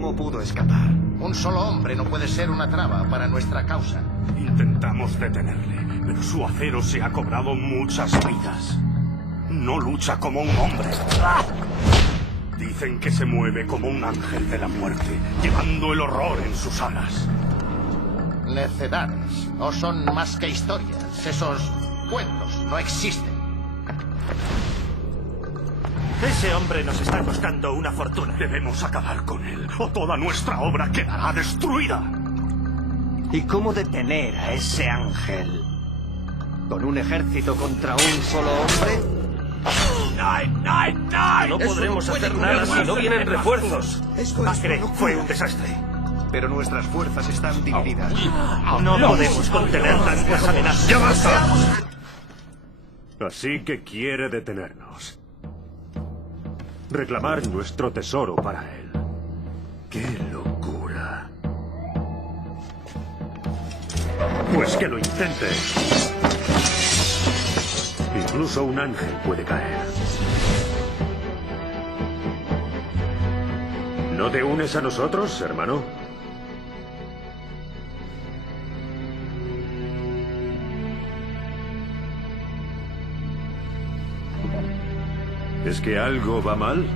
¿Cómo pudo escapar? Un solo hombre no puede ser una traba para nuestra causa. Intentamos detenerle, pero su acero se ha cobrado muchas vidas. No lucha como un hombre. Dicen que se mueve como un ángel de la muerte, llevando el horror en sus alas. Necedades. No son más que historias. Esos cuentos no existen. Ese hombre nos está costando una fortuna. Debemos acabar con él, o toda nuestra obra quedará destruida. ¿Y cómo detener a ese ángel? ¿Con un ejército contra un solo hombre? No podremos hacer nada si no vienen refuerzos. Acre fue un desastre. Pero nuestras fuerzas están divididas. No podemos contener tantas amenazas. ¡Ya basta! Así que quiere detenernos. Reclamar nuestro tesoro para él. ¡Qué locura! Pues que lo intente. Incluso un ángel puede caer. ¿No te unes a nosotros, hermano? ¿Es que algo va mal?